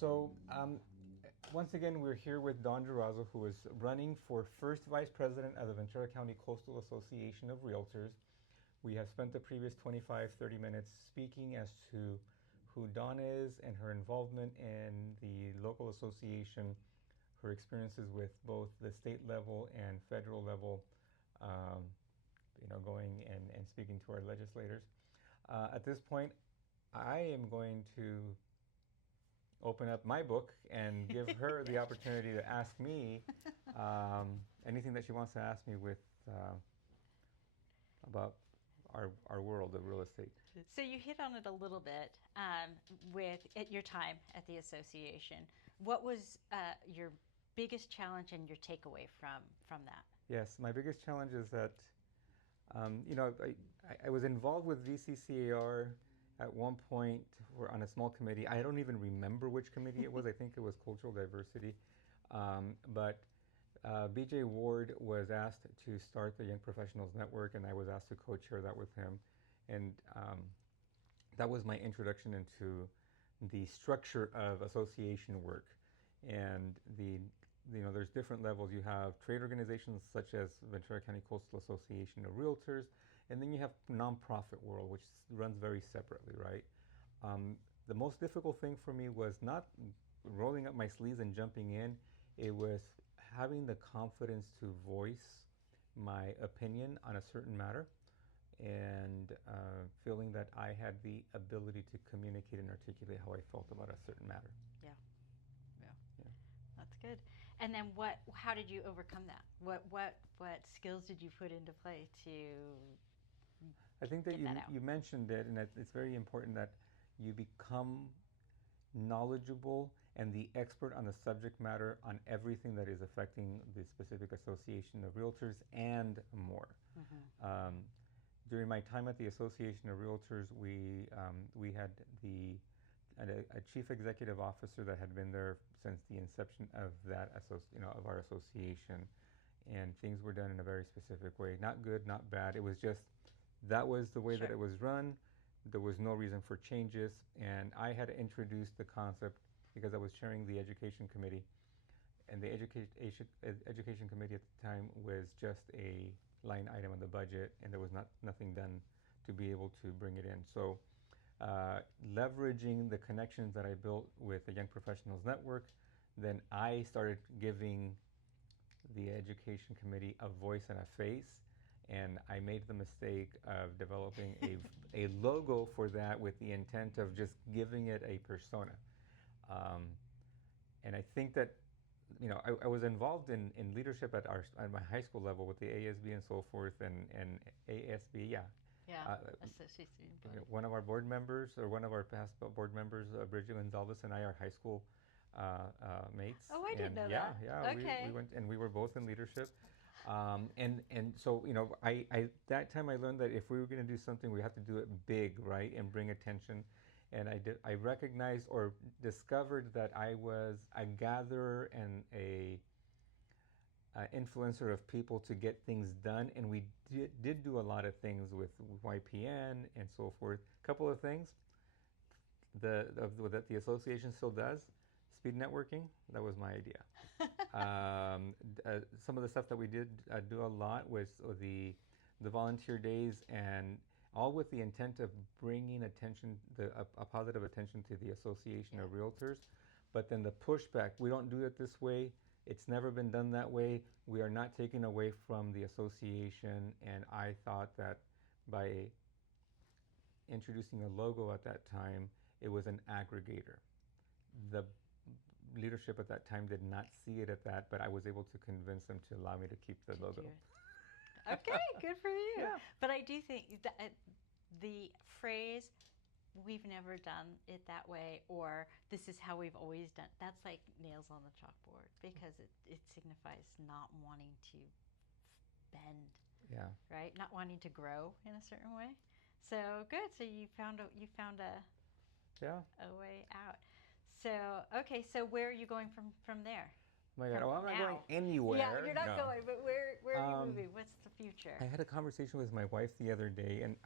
So once again, we're here with Dawn Durazo, who is running for first vice president of the Ventura County Coastal Association of Realtors. We have spent the previous 25, 30 minutes speaking as to who Dawn is and her involvement in the local association, her experiences with both the state level and federal level, going and speaking to our legislators. At this point, I am going to open up my book and give her the opportunity to ask me anything that she wants to ask me with about our world of real estate. So you hit on it a little bit with at your time at the association. What was your biggest challenge and your takeaway from that? Yes, my biggest challenge is that I was involved with VCCAR at one point. We're on a small committee. I don't even remember which committee it was. I think it was cultural diversity. But BJ Ward was asked to start the Young Professionals Network, and I was asked to co-chair that with him. And that was my introduction into the structure of association work. And there's different levels. You have trade organizations such as Ventura County Coastal Association of Realtors, and then you have nonprofit world, which runs very separately, right? The most difficult thing for me was not rolling up my sleeves and jumping in. It was having the confidence to voice my opinion on a certain matter, and feeling that I had the ability to communicate and articulate how I felt about a certain matter. Yeah. That's good. And then how did you overcome that? What skills did you put into play to I think that you mentioned it, and it's very important that you become knowledgeable and the expert on the subject matter on everything that is affecting the specific association of realtors and more. Mm-hmm. During my time at the Association of Realtors, we had a chief executive officer that had been there since the inception of that of our association, and things were done in a very specific way. Not good, not bad. It was just that was the way that it was run. There was no reason for changes, and I had introduced the concept because I was chairing the education committee, and the education committee at the time was just a line item on the budget, and there was nothing done to be able to bring it in. So leveraging the connections that I built with the Young Professionals Network, then I started giving the education committee a voice and a face, and I made the mistake of developing a logo for that with the intent of just giving it a persona. And I think that, I was involved in leadership at my high school level with the ASB and so forth, and ASB, one of our board members, or one of our past board members, Bridget Gonzalez, and I are high school mates. Oh, I didn't know that. Yeah, okay. we went, and we were both in leadership. And so, I that time I learned that if we were going to do something, we have to do it big, right, and bring attention. And I recognized or discovered that I was a gatherer and a influencer of people to get things done, and we did do a lot of things with YPN and so forth. A couple of things that the association still does. Speed networking, that was my idea. Some of the stuff that we did do a lot was the volunteer days, and all with the intent of bringing attention, a positive attention to the Association of Realtors. But then the pushback, we don't do it this way. It's never been done that way. We are not taking away from the association. And I thought that by introducing a logo at that time, it was an aggregator. The leadership at that time did not see it at that, but I was able to convince them to allow me to keep the logo. Okay, good for you. Yeah. But I do think that the phrase, "we've never done it that way," or "this is how we've always done," that's like nails on the chalkboard, because it signifies not wanting to bend. Yeah. Right? Not wanting to grow in a certain way. So good. So you found a way out. So okay. So where are you going from there? Oh my God! Oh, I'm not going anywhere. Yeah, you're not going. But where are you moving? What's the future? I had a conversation with my wife the other day, and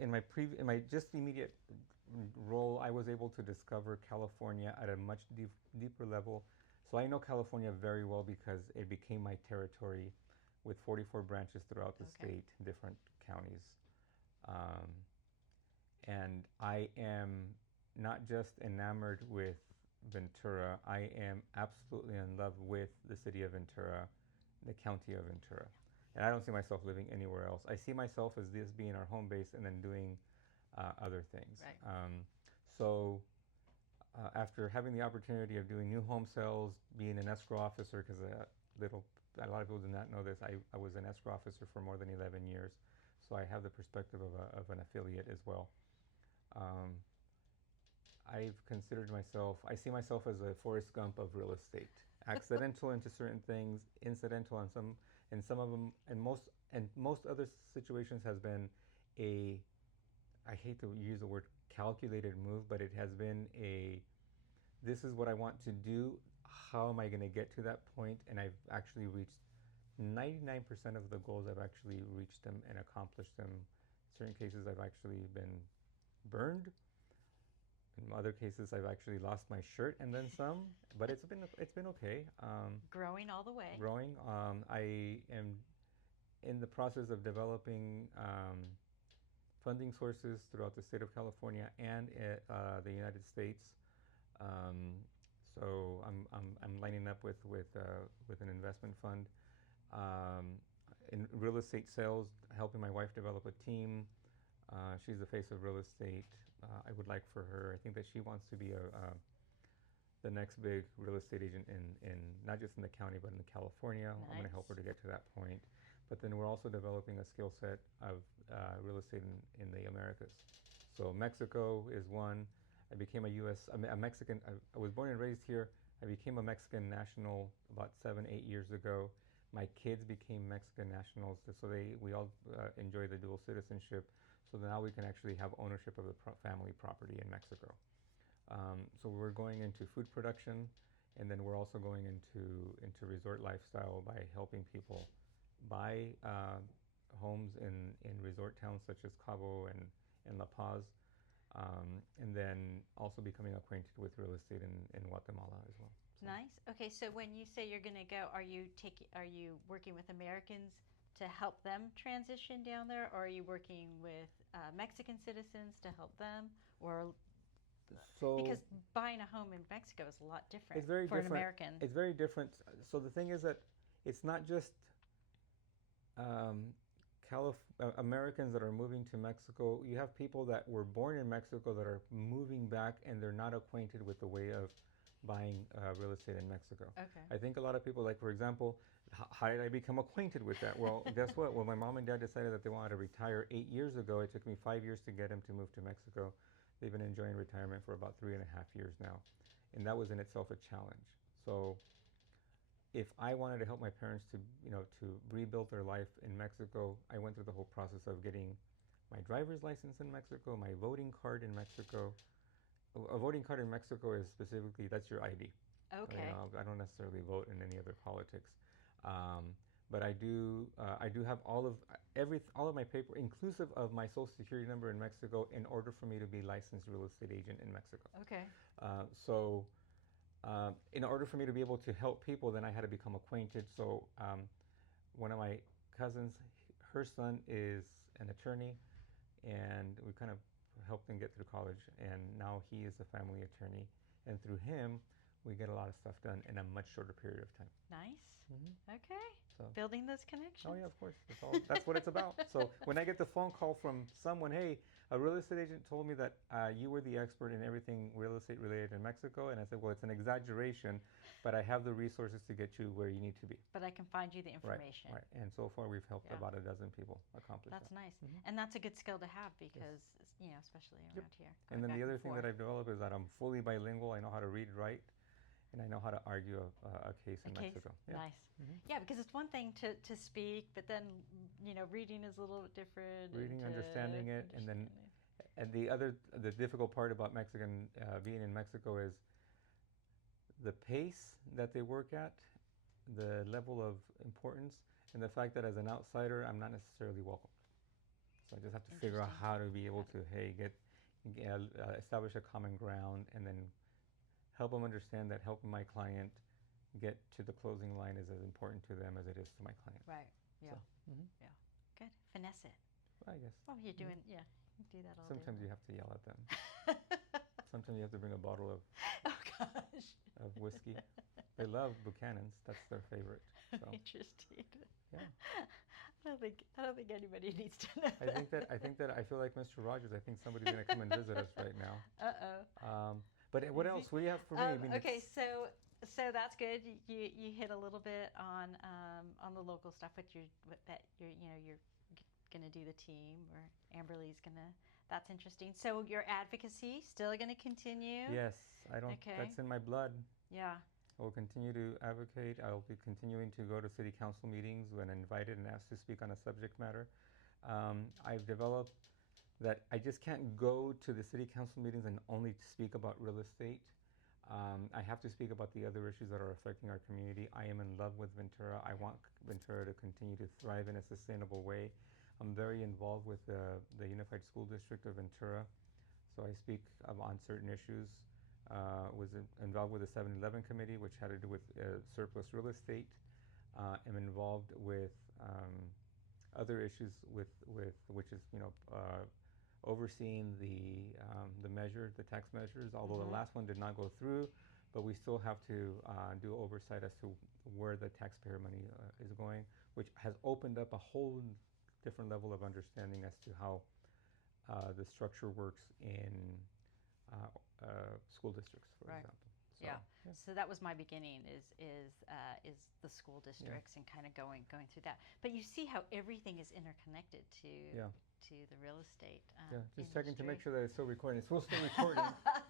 in my just immediate role, I was able to discover California at a much deeper level. So I know California very well because it became my territory with 44 branches throughout the state, different counties. Um, and I am not just enamored with Ventura, I am absolutely in love with the city of Ventura, the county of Ventura. And I don't see myself living anywhere else. I see myself as this being our home base and then doing other things. Right. So after having the opportunity of doing new home sales, being an escrow officer, because a lot of people do not know this, I was an escrow officer for more than 11 years. So I have the perspective of an affiliate as well. I've considered myself, I see myself as a Forrest Gump of real estate. Accidental into certain things, incidental on some, and some of them, and most other situations has been I hate to use the word calculated move, but it has been this is what I want to do, how am I going to get to that point? And I've actually reached 99% of the goals, I've actually reached them and accomplished them. In certain cases, I've actually been burned. In other cases, I've actually lost my shirt and then some, but it's been okay. Growing all the way. Growing. I am in the process of developing funding sources throughout the state of California and the United States. So I'm lining up with an investment fund in real estate sales, helping my wife develop a team. She's the face of real estate. I would like for her, I think that she wants to be the next big real estate agent in not just in the county, but in California. Nice. I'm going to help her to get to that point. But then we're also developing a skill set of real estate in the Americas. So Mexico is one. I became a Mexican. I was born and raised here. I became a Mexican national about 7-8 years ago. My kids became Mexican nationals, so we all enjoy the dual citizenship. So now we can actually have ownership of the family property in Mexico. So we're going into food production, and then we're also going into resort lifestyle by helping people buy homes in resort towns such as Cabo and La Paz, and then also becoming acquainted with real estate in Guatemala as well. So. Nice. Okay, so when you say you're going to go, are you working with Americans to help them transition down there, or are you working with Mexican citizens to help them, or because buying a home in Mexico is a lot different for an American? It's very different. So the thing is that it's not just Americans that are moving to Mexico. You have people that were born in Mexico that are moving back, and they're not acquainted with the way of buying real estate in Mexico. Okay. I think a lot of people, like for example, how did I become acquainted with that? Well, guess what? When my mom and dad decided that they wanted to retire 8 years ago, it took me 5 years to get them to move to Mexico. They've been enjoying retirement for about 3.5 years now. And that was in itself a challenge. So if I wanted to help my parents to rebuild their life in Mexico, I went through the whole process of getting my driver's license in Mexico, my voting card in Mexico. A voting card in Mexico is specifically, that's your ID. Okay. I don't necessarily vote in any other politics. But I do have all of my paper, inclusive of my social security number in Mexico, in order for me to be licensed real estate agent in Mexico. Okay. So in order for me to be able to help people, then I had to become acquainted. So one of my cousins, her son is an attorney, and we kind of helped him get through college, and now he is a family attorney. And through him, we get a lot of stuff done in a much shorter period of time. Nice. Mm-hmm. Okay. So. Building those connections. Oh yeah, of course. That's what it's about. So when I get the phone call from someone, hey, a real estate agent told me that you were the expert in everything real estate related in Mexico, and I said, well, it's an exaggeration, but I have the resources to get you where you need to be. But I can find you the information. Right. And so far, we've helped about 12 people accomplish that. That's nice. Mm-hmm. And that's a good skill to have because, especially around here. And then the other thing that I've developed is that I'm fully bilingual. I know how to read, write, and I know how to argue a case in Mexico. Yeah. Nice. Mm-hmm. Yeah, because it's one thing to speak, but then, reading is a little bit different. Reading, understanding it, and the difficult part about being in Mexico is the pace that they work at, the level of importance, and the fact that as an outsider, I'm not necessarily welcome. So I just have to figure out how to be able to, establish a common ground, and then help them understand that helping my client get to the closing line is as important to them as it is to my client. Right. Yeah. So, Yeah. Good. Finesse it. I guess. Well, you're doing, you do that all Sometimes day you have to yell at them. Sometimes you have to bring a bottle of whiskey. They love Buchanan's. That's their favorite. So. Interesting. Yeah. I don't think anybody needs to know. I think that I feel like Mr. Rogers. I think somebody's going to come and visit us right now. But what else? What do you have for me? I mean, okay, so that's good. You hit a little bit on the local stuff. You're going to do the team, or Amberly's going to. That's interesting. So your advocacy still going to continue? Yes, I don't. Okay. That's in my blood. Yeah. I will continue to advocate. I'll be continuing to go to city council meetings when invited and asked to speak on a subject matter. I've developed that I just can't go to the city council meetings and only speak about real estate. I have to speak about the other issues that are affecting our community. I am in love with Ventura. I want Ventura to continue to thrive in a sustainable way. I'm very involved with the Unified School District of Ventura, so I speak on certain issues. Was involved with the 7-Eleven committee, which had to do with surplus real estate. I'm involved with other issues with which is overseeing the measure, the tax measures. Although the last one did not go through, but we still have to do oversight as to where the taxpayer money is going, which has opened up a whole different level of understanding as to how the structure works in school districts, for example. So, yeah. So that was my beginning. Is the school districts and kind of going through that. But you see how everything is interconnected to the real estate. Just checking to make sure that it's still recording. It's still recording.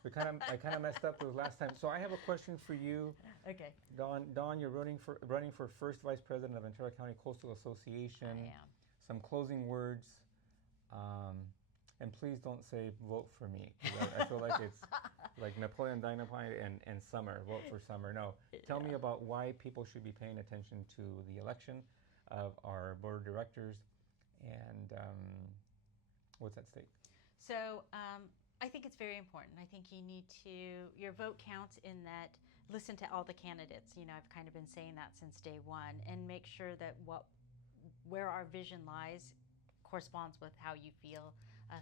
I kind of messed up the last time. So I have a question for you. Okay. Dawn, you're running for first vice president of Ventura County Coastal Association. I am. Some closing words, and please don't say vote for me. I feel like it's like Napoleon Dynamite and Summer, vote for Summer. No, tell me about why people should be paying attention to the election of our board of directors, and what's at stake. So I think it's very important. I think your vote counts in that. Listen to all the candidates. I've kind of been saying that since day one, and make sure that where our vision lies corresponds with how you feel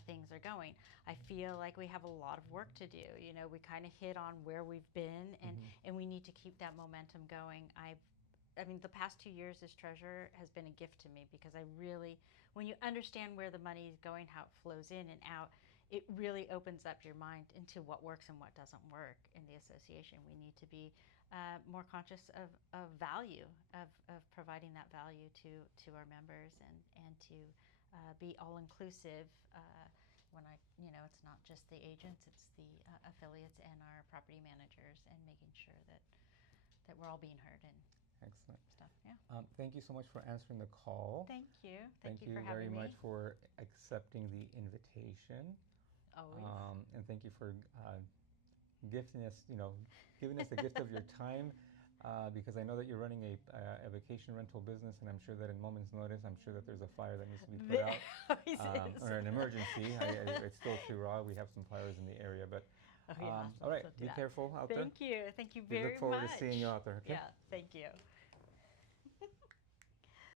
things are going. I feel like we have a lot of work to do. We kind of hit on where we've been, and we need to keep that momentum going. I mean, the past 2 years as treasurer has been a gift to me, because when you understand where the money is going, how it flows in and out, it really opens up your mind into what works and what doesn't work in the association. We need to be more conscious of value, of providing that value to our members, and to be all-inclusive when it's not just the agents, it's the affiliates and our property managers, and making sure that we're all being heard and excellent stuff. Yeah. Thank you so much for answering the call. Thank you. Thank you for very having much me. for accepting the invitation. Always. And thank you for giving us the gift of your time, because I know that you're running a vacation rental business, and I'm sure that in moment's notice, I'm sure that there's a fire that needs to be put out, or an emergency. It's still too raw. We have some fires in the area, but all right, be careful out there. Thank you. Thank you very much. We look forward to seeing you out there. Okay? Yeah, thank you.